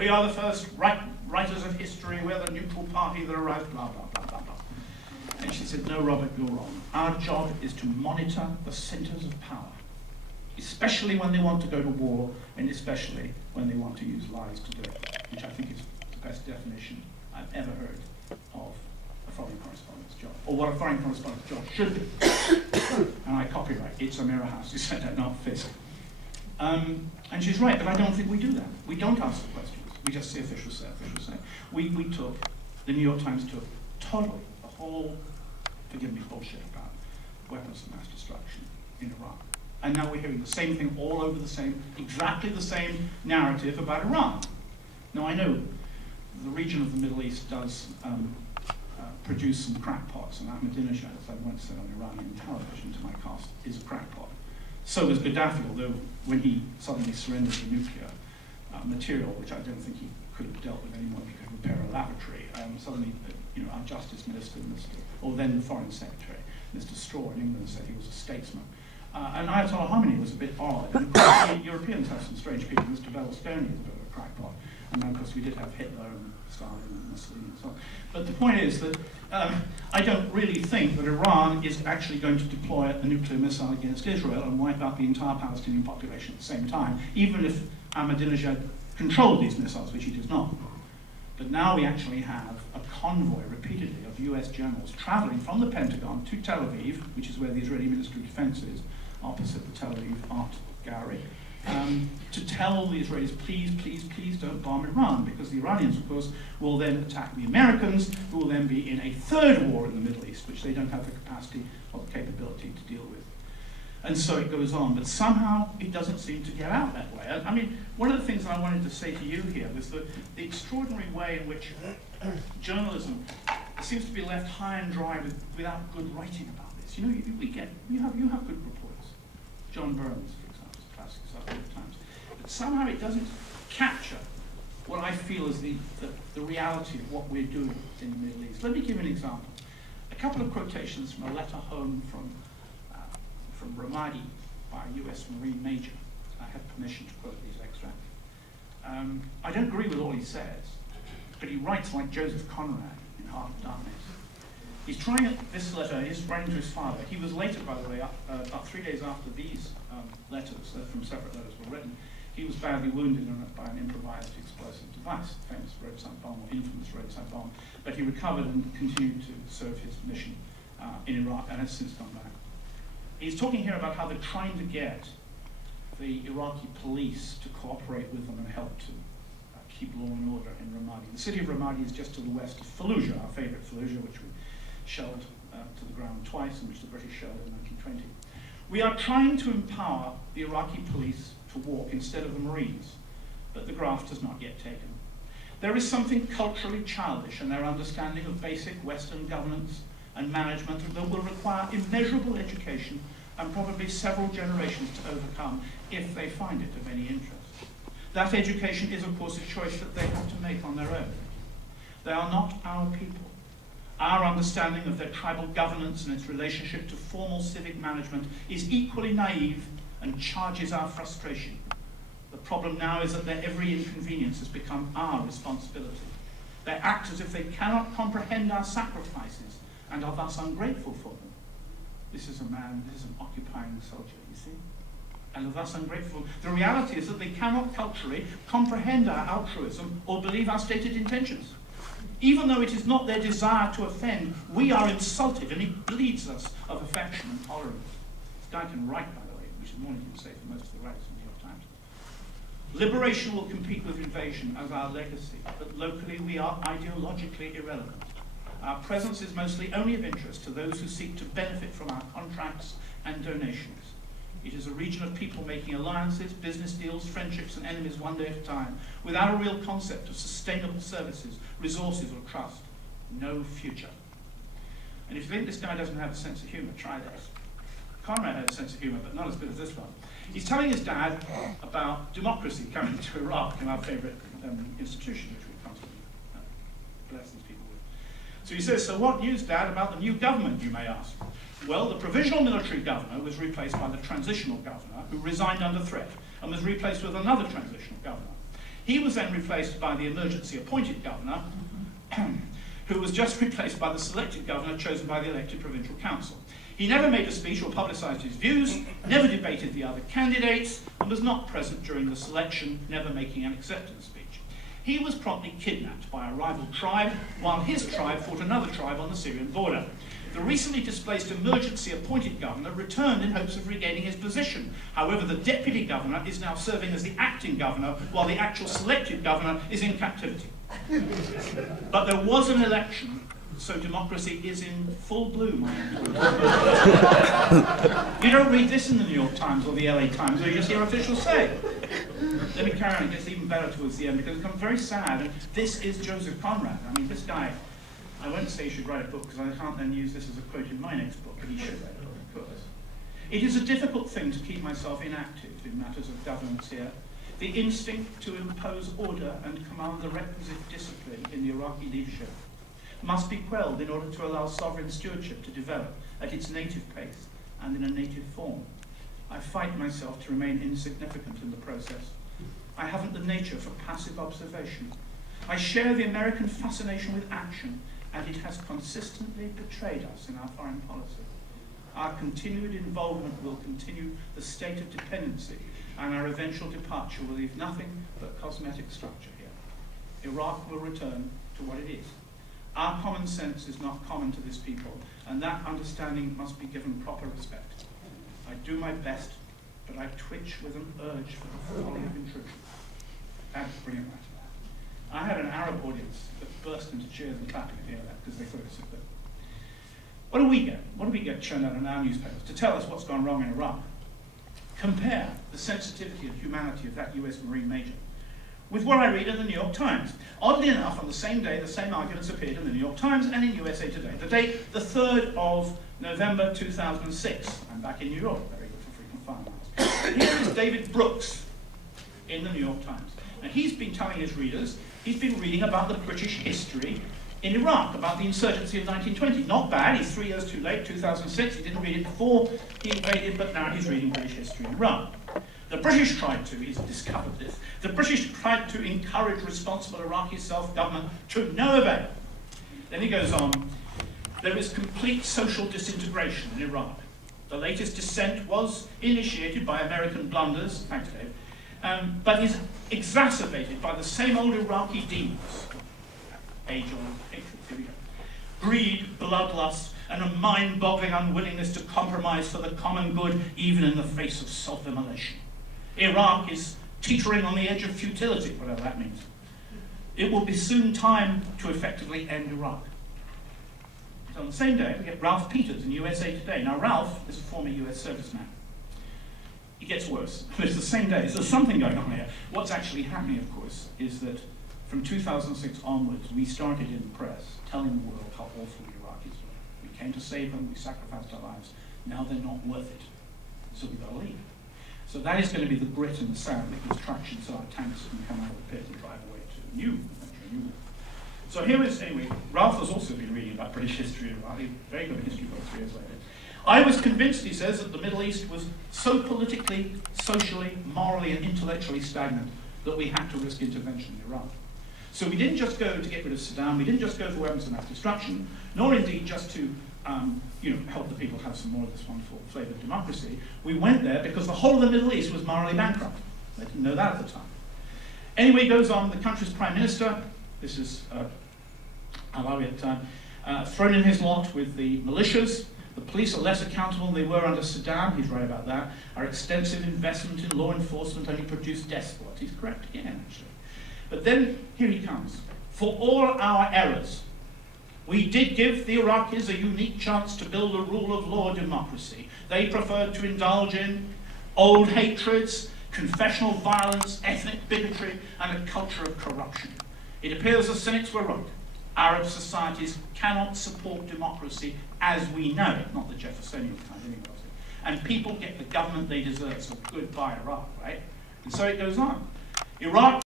We are the first writers of history, we're the neutral party that arrived, blah, blah, blah, blah, blah. And she said, no, Robert, you're wrong. Our job is to monitor the centers of power, especially when they want to go to war, and especially when they want to use lies to do it, which I think is the best definition I've ever heard of a foreign correspondent's job, or what a foreign correspondent's job should be. And I copyright, it's a mirror house who said that, not Fisk. And she's right, but I don't think we do that. We don't ask the questions. We just say officials say, officials say. We took, the New York Times took totally the whole, forgive me, bullshit about weapons of mass destruction in Iraq. And now we're hearing the same thing all over the same, exactly the same narrative about Iran. Now I know the region of the Middle East does produce some crackpots, and Ahmadinejad, as I once said on Iranian television to my cost, is a crackpot. So was Gaddafi, although when he suddenly surrendered the nuclear material, which I don't think he could have dealt with anymore, he could repair a lavatory, suddenly our Justice Minister, or then the Foreign Secretary, Mr. Straw in England, said he was a statesman. And Ayatollah Khomeini was a bit odd. And of course, Europeans have some strange people. Mr. Berlusconi is a bit of a crackpot. And then, of course, we did have Hitler and Stalin and Mussolini and so on. But the point is that I don't really think that Iran is actually going to deploy a nuclear missile against Israel and wipe out the entire Palestinian population at the same time, even if Ahmadinejad controlled these missiles, which he does not. But now we actually have a convoy, repeatedly, of US generals traveling from the Pentagon to Tel Aviv, which is where the Israeli Ministry of Defense is, opposite the Tel Aviv Art Gallery, to tell the Israelis, please, please, please don't bomb Iran, because the Iranians, of course, will then attack the Americans, who will then be in a third war in the Middle East, which they don't have the capacity or the capability to deal with. And so it goes on, but somehow it doesn't seem to get out that way. I mean, one of the things I wanted to say to you here was that the extraordinary way in which journalism seems to be left high and dry without good writing about this. You know, you have good reporters. John Burns, for example, is a classic example of times. But somehow it doesn't capture what I feel is the reality of what we're doing in the Middle East. Let me give an example. A couple of quotations from a letter home from Ramadi by a US Marine major. I have permission to quote these extracts. I don't agree with all he says, but he writes like Joseph Conrad in Heart of Darkness. He's trying this letter, he's writing to his father. He was later, by the way, about 3 days after these letters from separate letters were written, he was badly wounded by an improvised explosive device, famous roadside bomb, or infamous roadside bomb, but he recovered and continued to serve his mission in Iraq and has since gone back. He's talking here about how they're trying to get the Iraqi police to cooperate with them and help to keep law and order in Ramadi. The city of Ramadi is just to the west of Fallujah, our favorite Fallujah, which we shelled to the ground twice, and which the British shelled in 1920. We are trying to empower the Iraqi police to walk instead of the Marines, but the graft has not yet taken. There is something culturally childish in their understanding of basic Western governance and management that will require immeasurable education and probably several generations to overcome if they find it of any interest. That education is, of course, a choice that they have to make on their own. They are not our people. Our understanding of their tribal governance and its relationship to formal civic management is equally naive and charges our frustration. The problem now is that their every inconvenience has become our responsibility. They act as if they cannot comprehend our sacrifices and are thus ungrateful for them. This is an occupying soldier, you see? And are thus ungrateful. The reality is that they cannot culturally comprehend our altruism or believe our stated intentions. Even though it is not their desire to offend, we are insulted, and it bleeds us of affection and tolerance. This guy can write, by the way, which is more than you can say for most of the writers in the New York Times. Liberation will compete with invasion as our legacy, but locally we are ideologically irrelevant. Our presence is mostly only of interest to those who seek to benefit from our contracts and donations. It is a region of people making alliances, business deals, friendships, and enemies one day at a time, without a real concept of sustainable services, resources, or trust. No future. And if you think this guy doesn't have a sense of humor, try this. Conrad had a sense of humor, but not as good as this one. He's telling his dad about democracy coming to Iraq, and our favorite institution, which we constantly bless these people with. So he says, so what news, Dad, about the new government, you may ask? Well, the provisional military governor was replaced by the transitional governor, who resigned under threat, and was replaced with another transitional governor. He was then replaced by the emergency appointed governor, who was just replaced by the selected governor chosen by the elected provincial council. He never made a speech or publicised his views, never debated the other candidates, and was not present during the selection, never making an acceptance speech. He was promptly kidnapped by a rival tribe, while his tribe fought another tribe on the Syrian border. The recently displaced emergency appointed governor returned in hopes of regaining his position. However, the deputy governor is now serving as the acting governor, while the actual selected governor is in captivity. But there was an election, so democracy is in full bloom. You don't read this in the New York Times or the LA Times, or you just hear officials say. Let me carry on, it gets even better towards the end, because it becomes very sad. And this is Joseph Conrad. I mean, this guy, I won't say he should write a book, because I can't then use this as a quote in my next book, but he should write a book, of course. It is a difficult thing to keep myself inactive in matters of governance here. The instinct to impose order and command the requisite discipline in the Iraqi leadership must be quelled in order to allow sovereign stewardship to develop at its native pace and in a native form. I fight myself to remain insignificant in the process. I haven't the nature for passive observation. I share the American fascination with action, and it has consistently betrayed us in our foreign policy. Our continued involvement will continue the state of dependency, and our eventual departure will leave nothing but cosmetic structure here. Iraq will return to what it is. Our common sense is not common to this people, and that understanding must be given proper respect. I do my best, but I twitch with an urge for the folly of intrusion. That's brilliant right to that. I had an Arab audience that burst into cheers and clapping at the end of that because they thought it was so good. What do we get? What do we get churned out in our newspapers to tell us what's gone wrong in Iraq? Compare the sensitivity and humanity of that US Marine major with what I read in the New York Times. Oddly enough, on the same day, the same arguments appeared in the New York Times and in USA Today. The date, the 3rd of November 2006. I'm back in New York, very good for frequent flyer miles. Here is David Brooks in the New York Times. Now, he's been telling his readers, he's been reading about the British history in Iraq, about the insurgency of 1920. Not bad, he's 3 years too late, 2006. He didn't read it before he invaded, but now he's reading British history in Iraq. The British tried to, he's discovered this, the British tried to encourage responsible Iraqi self-government to no avail. Then he goes on, there is complete social disintegration in Iraq. The latest descent was initiated by American blunders, thanks Dave, but is exacerbated by the same old Iraqi demons. Age-old hatred, here we go. Greed, bloodlust, and a mind-boggling unwillingness to compromise for the common good, even in the face of self-immolation. Iraq is teetering on the edge of futility, whatever that means. It will be soon time to effectively end Iraq. So on the same day, we get Ralph Peters in USA Today. Now, Ralph is a former US serviceman. It gets worse. It's the same day. So there's something going on here. What's actually happening, of course, is that from 2006 onwards, we started in the press telling the world how awful the Iraqis were. We came to save them, we sacrificed our lives. Now they're not worth it. So we've got to leave. So that is going to be the grit and the sand that gives traction so our tanks can come out of the pit and drive away to a new adventure. So here is, anyway, Ralph has also been reading about British history in Iraq. Very good history book 3 years later. I was convinced, he says, that the Middle East was so politically, socially, morally, and intellectually stagnant that we had to risk intervention in Iraq. So we didn't just go to get rid of Saddam, we didn't just go for weapons of mass destruction, nor indeed just to help the people have some more of this wonderful flavor of democracy. We went there because the whole of the Middle East was morally bankrupt. They didn't know that at the time. Anyway, goes on, the country's prime minister, this is Alawiyat, thrown in his lot with the militias. The police are less accountable than they were under Saddam, he's right about that. Our extensive investment in law enforcement only produced despots. He's correct again, actually. But then, here he comes. For all our errors, we did give the Iraqis a unique chance to build a rule of law democracy. They preferred to indulge in old hatreds, confessional violence, ethnic bigotry, and a culture of corruption. It appears the cynics were right. Arab societies cannot support democracy as we know it, not the Jeffersonian kind anyway. And people get the government they deserve, so goodbye Iraq, right? And so it goes on. Iraq